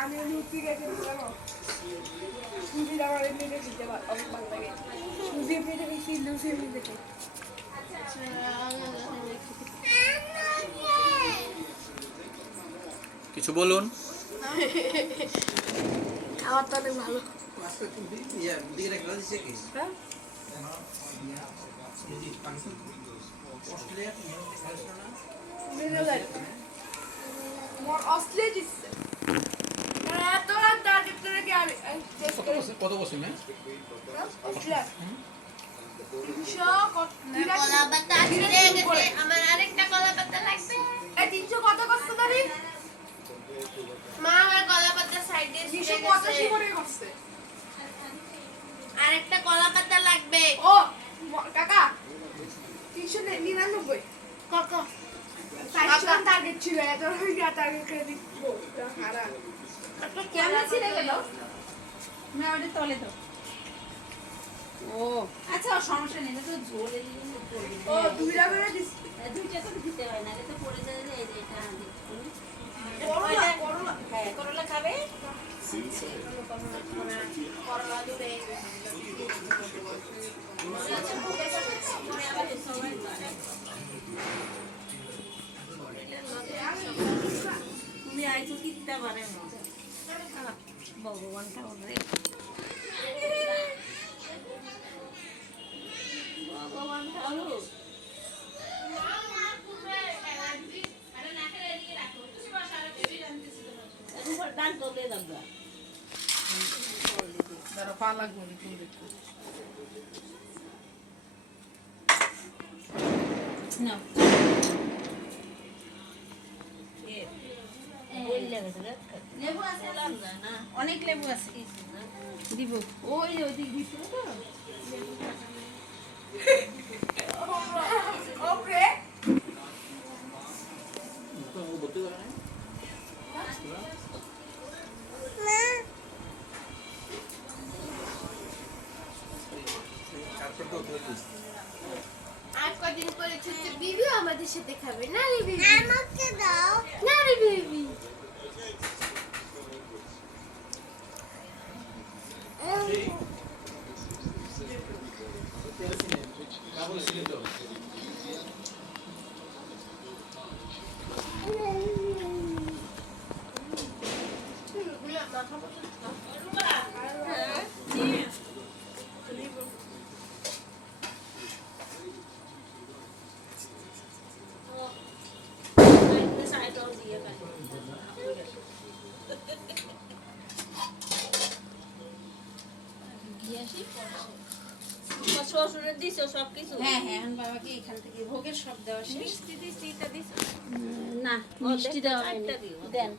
আমি লুচি খেতে দিলাম সুজি আমার এমনিতে দিতে অনেক ভালো লাগে সুজি এমনিতে বেশি লুচি এমনিতে খাই কিছু বলুন আমার তো অনেক ভালো অস্ট্রেলিয়া জিতছে কত বছর না আমার আরেকটা কলা পাতা লাগবে। 300 কত কষ্ট দাবি মা আমার কলা পাতা সাইডে 285 করে কষ্ট আরেকটা কলা পাতা লাগবে। ও কাকা 399 কাকা কাকা টার্গেট ছিল এত হইয়া টার্গেট করে দিব হারা একটা কেমন ছিল গেল না ওটা তলে তো ও আচ্ছা সমস্যা নেই তো ঝোলে দিলে ও দুইটা করে দিস দুইটা তো দিতে হয় না এটা পড়ে যাবে এই যে এটা করলা করলা হ্যাঁ করলা খাবে করলা দিবে তুমি আইছো কিনতে পারে না ভগবান ঠাকুরে ভগবান ঠাকুর ডান করলে দাদা দাঁড়া পা লাগবে না তুমি দেখো না লেবু আছে না অনেক লেবু আছে দিব ওই ওই দিক দিছিল তো ওকে আর কদিন পরে ছোট্ট বিবি আমাদের সাথে খাবে না রে বিবি আমাকে দাও না রে বিবি শ্বশুরের দিছো সবকিছু হ্যাঁ হ্যাঁ এখন বাবাকে এখান থেকে ভোগের সব দেওয়া শেষ মিষ্টি দিছি এটা দিছো না মিষ্টি দেওয়া হয়নি দেন